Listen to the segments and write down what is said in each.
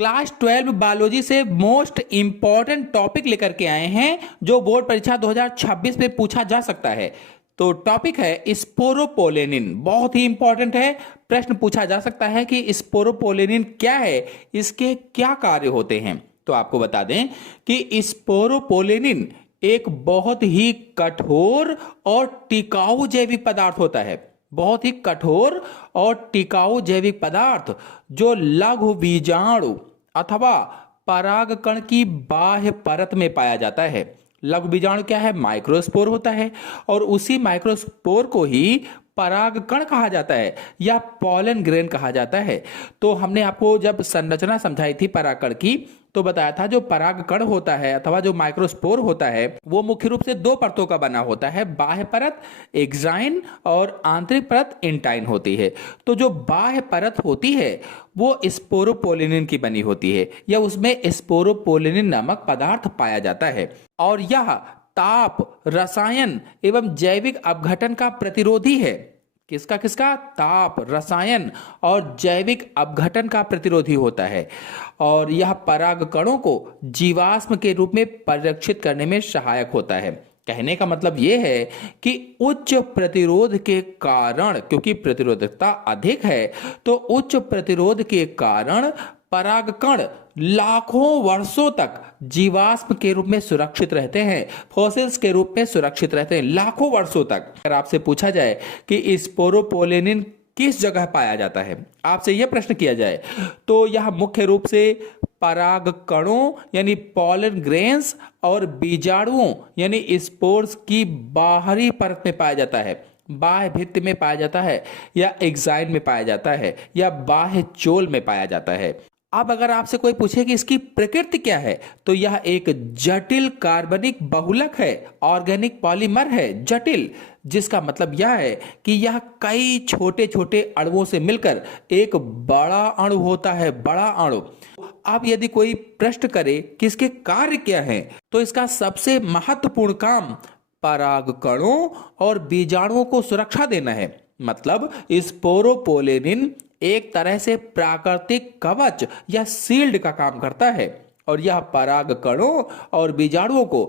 Class 12 biology से most important topic लेकर के आए हैं जो बोर्ड परीक्षा 2026 में पूछा जा सकता है। तो टॉपिक है स्पोरोपोलेनिन। बहुत ही इंपॉर्टेंट है। प्रश्न पूछा जा सकता है कि स्पोरोपोलेनिन क्या है, इसके क्या कार्य होते हैं। तो आपको बता दें कि स्पोरोपोलेनिन एक बहुत ही कठोर और टिकाऊ जैविक पदार्थ होता है। बहुत ही कठोर और टिकाऊ जैविक पदार्थ जो लघु बीजाणु अथवा परागकण की बाह्य परत में पाया जाता है। लघु बीजाणु क्या है? माइक्रोस्पोर होता है और उसी माइक्रोस्पोर को ही परागकण कहा जाता है या पॉलन ग्रेन कहा जाता है। तो हमने आपको जब संरचना समझाई थी परागकण की तो बताया था जो परागकण होता है अथवा जो माइक्रोस्पोर होता है वो मुख्य रूप से दो परतों का बना होता है। बाह्य परत एक्साइन और आंतरिक परत इंटाइन होती है। तो जो बाह्य परत होती है वो स्पोरोपोलेनिन की बनी होती है या उसमें स्पोरोपोलेनिन नामक पदार्थ पाया जाता है और यह ताप, रसायन एवं जैविक अपघटन का प्रतिरोधी है। किसका किसका? ताप, रसायन और जैविक अपघटन का प्रतिरोधी होता है और यह परागकणों को जीवाश्म के रूप में परिरक्षित करने में सहायक होता है। कहने का मतलब यह है कि उच्च प्रतिरोध के कारण, क्योंकि प्रतिरोधकता अधिक है तो उच्च प्रतिरोध के कारण परागकण लाखों वर्षों तक जीवाश्म के रूप में सुरक्षित रहते हैं, फॉसिल्स के रूप में सुरक्षित रहते हैं लाखों वर्षों तक। अगर आपसे पूछा जाए कि स्पोरोपोलेनिन किस जगह पाया जाता है, आपसे यह प्रश्न किया जाए तो यह मुख्य रूप से परागकणों यानी पॉलन ग्रेन्स और बीजाणुओं यानी स्पोर्स की बाहरी परत में पाया जाता है, बाह्य भित्ति में पाया जाता है या एक्साइन में पाया जाता है या बाह्य चोल में पाया जाता है। अब अगर आपसे कोई पूछे कि इसकी प्रकृति क्या है तो यह एक जटिल कार्बनिक बहुलक है, ऑर्गेनिक पॉलीमर है। जटिल जिसका मतलब यह है कि यह कई छोटे छोटे अणुओं से मिलकर एक बड़ा अणु होता है, बड़ा अणु। अब यदि कोई प्रश्न करे कि इसके कार्य क्या हैं तो इसका सबसे महत्वपूर्ण काम परागकणों और बीजाणुओं को सुरक्षा देना है। मतलब स्पोरोपोलेनिन एक तरह से प्राकृतिक कवच या शील्ड का काम करता है और यह परागकणों और बीजाणुओं को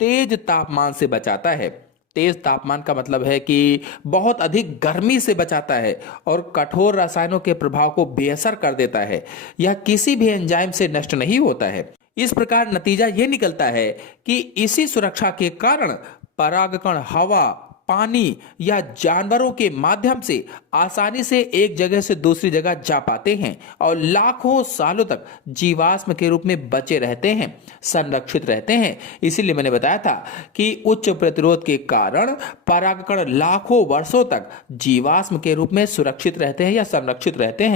तेज तापमान से बचाता है। तेज तापमान का मतलब है कि बहुत अधिक गर्मी से बचाता है और कठोर रसायनों के प्रभाव को बेअसर कर देता है। यह किसी भी एंजाइम से नष्ट नहीं होता है। इस प्रकार नतीजा यह निकलता है कि इसी सुरक्षा के कारण परागकण हवा, पानी या जानवरों के माध्यम से आसानी से एक जगह से दूसरी जगह जा पाते हैं और लाखों सालों तक जीवाश्म के रूप में बचे रहते हैं, संरक्षित रहते हैं। इसीलिए मैंने बताया था कि उच्च प्रतिरोध के कारण परागकण लाखों वर्षों तक जीवाश्म के रूप में सुरक्षित रहते हैं या संरक्षित रहते हैं।